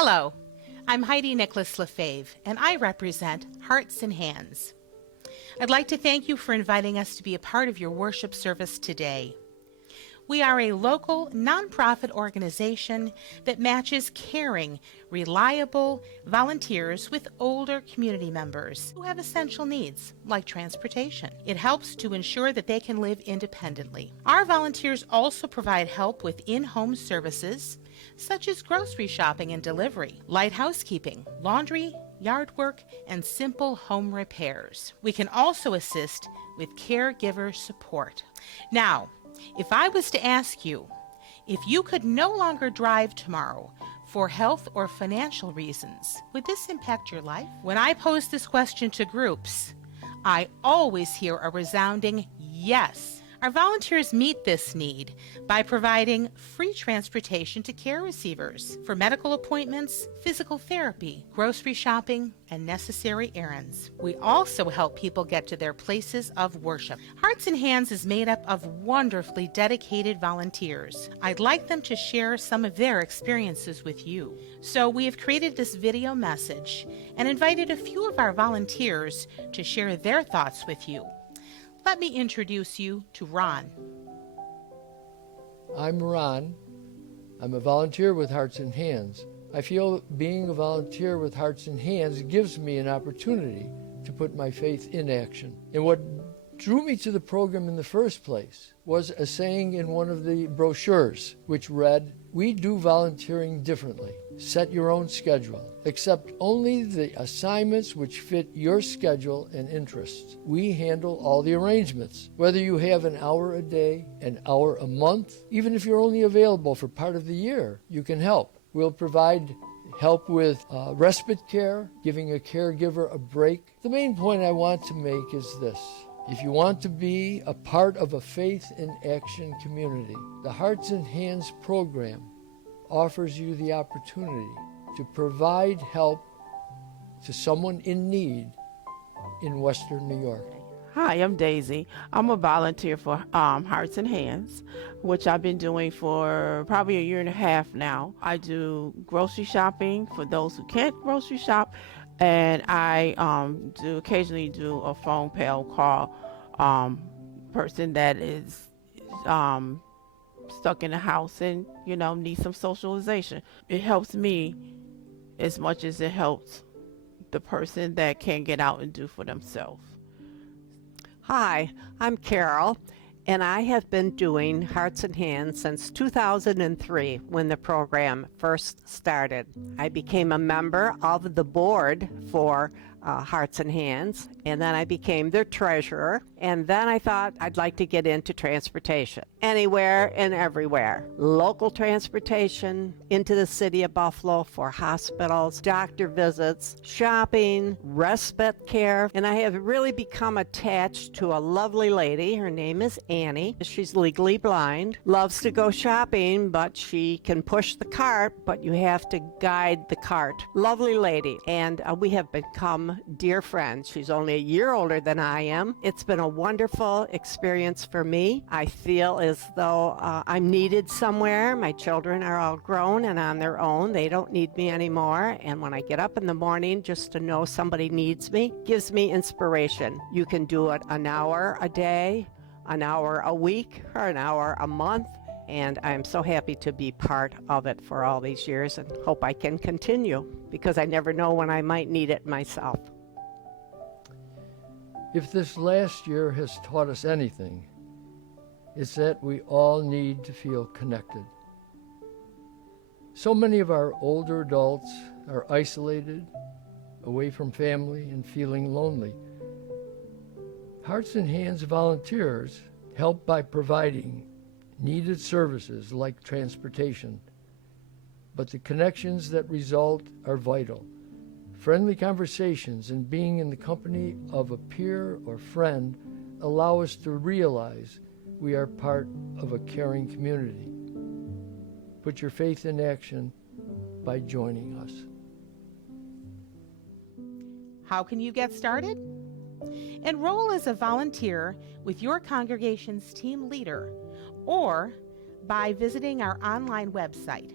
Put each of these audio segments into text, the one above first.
Hello, I'm Heidi Nicholas Lefebvre, and I represent Hearts and Hands. I'd like to thank you for inviting us to be a part of your worship service today. We are a local, nonprofit organization that matches caring, reliable volunteers with older community members who have essential needs, like transportation. It helps to ensure that they can live independently. Our volunteers also provide help with in-home services, such as grocery shopping and delivery, light housekeeping, laundry, yard work, and simple home repairs. We can also assist with caregiver support. Now, if I was to ask you, if you could no longer drive tomorrow for health or financial reasons, would this impact your life? When I pose this question to groups, I always hear a resounding yes. Our volunteers meet this need by providing free transportation to care receivers for medical appointments, physical therapy, grocery shopping, and necessary errands. We also help people get to their places of worship. Hearts and Hands is made up of wonderfully dedicated volunteers. I'd like them to share some of their experiences with you. So we have created this video message and invited a few of our volunteers to share their thoughts with you. Let me introduce you to Ron. I'm Ron. I'm a volunteer with Hearts and Hands. I feel being a volunteer with Hearts and Hands gives me an opportunity to put my faith in action. And what drew me to the program in the first place was a saying in one of the brochures, which read, "We do volunteering differently. Set your own schedule. Accept only the assignments which fit your schedule and interests. We handle all the arrangements. Whether you have an hour a day, an hour a month, even if you're only available for part of the year, you can help. We'll provide help with respite care, giving a caregiver a break." The main point I want to make is this. If you want to be a part of a faith in action community, the Hearts and Hands program offers you the opportunity to provide help to someone in need in Western New York. Hi, I'm Daisy. I'm a volunteer for Hearts and Hands, which I've been doing for probably a year and a half now. I do grocery shopping for those who can't grocery shop, and I do occasionally do a phone call person that is stuck in the house and needs some socialization. It helps me as much as it helps the person that can't get out and do for themselves. Hi, I'm Carol, and I have been doing Hearts and Hands since 2003 when the program first started. I became a member of the board for Hearts and Hands, and then I became their treasurer, and then I thought I'd like to get into transportation. Anywhere and everywhere. Local transportation into the city of Buffalo for hospitals, doctor visits, shopping, respite care, and I have really become attached to a lovely lady. Her name is Annie. She's legally blind, loves to go shopping, but she can push the cart, but you have to guide the cart. Lovely lady, and we have become dear friends. She's only a year older than I am. It's been a wonderful experience for me. I feel as though I'm needed somewhere. My children are all grown and on their own. They don't need me anymore. And when I get up in the morning, just to know somebody needs me gives me inspiration. You can do it an hour a day, an hour a week, or an hour a month. And I'm so happy to be part of it for all these years and hope I can continue because I never know when I might need it myself. If this last year has taught us anything, it's that we all need to feel connected. So many of our older adults are isolated, away from family, and feeling lonely. Hearts and Hands volunteers help by providing needed services like transportation, but the connections that result are vital. Friendly conversations and being in the company of a peer or friend allow us to realize we are part of a caring community. Put your faith in action by joining us. How can you get started? Enroll as a volunteer with your congregation's team leader or by visiting our online website.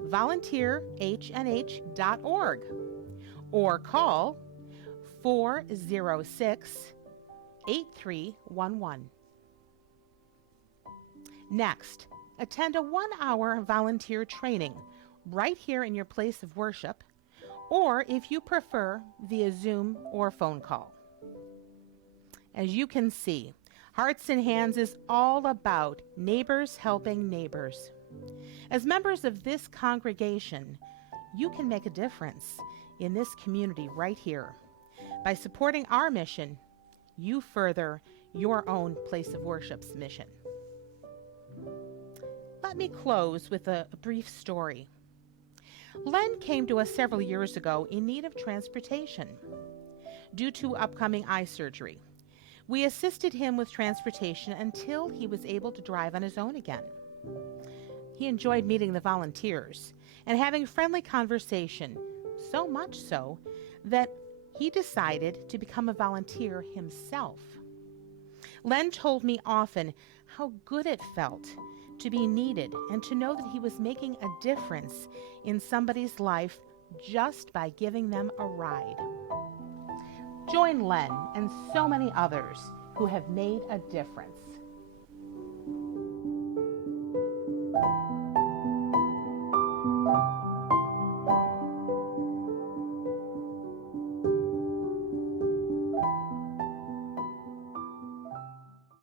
volunteerhnh.org or call 406 8311. Next, attend a 1-hour volunteer training right here in your place of worship, or if you prefer, via Zoom or phone call. As you can see, Hearts and Hands is all about neighbors helping neighbors. As members of this congregation, you can make a difference in this community right here. By supporting our mission, you further your own place of worship's mission. Let me close with a brief story. Len came to us several years ago in need of transportation due to upcoming eye surgery. We assisted him with transportation until he was able to drive on his own again. He enjoyed meeting the volunteers and having friendly conversation, so much so that he decided to become a volunteer himself. Len told me often how good it felt to be needed and to know that he was making a difference in somebody's life just by giving them a ride. Join Len and so many others who have made a difference.